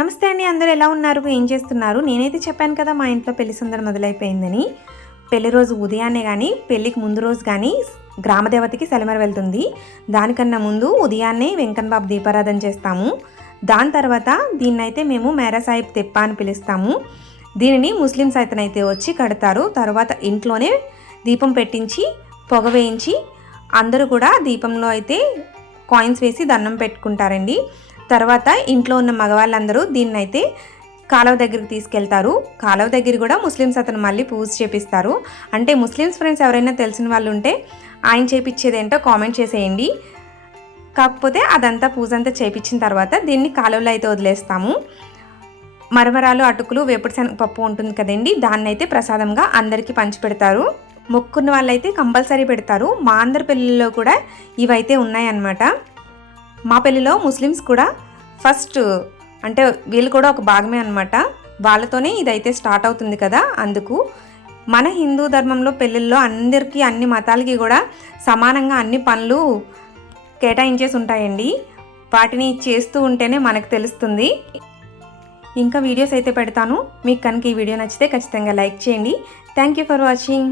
నమస్తే అండి అందరూ ఎలా ఉన్నారు? ఏం చేస్తున్నారు? నేనైతే చెప్పాను కదా మా ఇంట్లో పెళ్ళి సందడి మొదలైపోయిందని. పెళ్ళి రోజు ఉదయాన్నే కానీ పెళ్ళికి ముందు రోజు కానీ గ్రామదేవతకి సెలమర వెళ్తుంది. దానికన్నా ముందు ఉదయాన్నే వెంకన్న బాబు దీపారాధన చేస్తాము. దాని తర్వాత దీన్నైతే మేము మేరా సాహిబ్ తెప్ప అని పిలుస్తాము. దీనిని ముస్లిమ్స్ అయితే వచ్చి కడతారు. తర్వాత ఇంట్లోనే దీపం పెట్టించి పొగ వేయించి అందరూ కూడా దీపంలో అయితే కాయిన్స్ వేసి దండం పెట్టుకుంటారండి. తర్వాత ఇంట్లో ఉన్న మగవాళ్ళందరూ దీన్ని అయితే కాలువ దగ్గరికి తీసుకెళ్తారు. కాలువ దగ్గర కూడా ముస్లిమ్స్ అతను మళ్ళీ పూజ చేపిస్తారు. అంటే ముస్లిమ్స్ ఫ్రెండ్స్ ఎవరైనా తెలిసిన వాళ్ళు ఉంటే ఆయన చేపించేది ఏంటో కామెంట్ చేసేయండి. కాకపోతే అదంతా పూజ అంతా చేపించిన తర్వాత దీన్ని కాలువలో అయితే వదిలేస్తాము. మరమరాలు అటుకులు వేపుడు శనగపప్పు ఉంటుంది కదండి దాన్ని అయితే ప్రసాదంగా అందరికీ పంచిపెడతారు. మొక్కున్న వాళ్ళైతే కంపల్సరీ పెడతారు. మా అందరి పెళ్ళిలో కూడా ఇవైతే ఉన్నాయన్నమాట. మా పెళ్ళిలో ముస్లిమ్స్ కూడా ఫస్ట్ అంటే వీళ్ళు కూడా ఒక భాగమే అనమాట వాళ్ళతోనే ఇదైతే స్టార్ట్ అవుతుంది కదా అందుకు. మన హిందూ ధర్మంలో పెళ్ళిళ్ళలో అందరికీ అన్ని మతాలకి కూడా సమానంగా అన్ని పనులు కేటాయించేసి ఉంటాయండి. వాటిని చేస్తూ ఉంటేనే మనకు తెలుస్తుంది. ఇంకా వీడియోస్ అయితే పెడతాను. మీకు కనుక ఈ వీడియో నచ్చితే ఖచ్చితంగా లైక్ చేయండి. Thank you for watching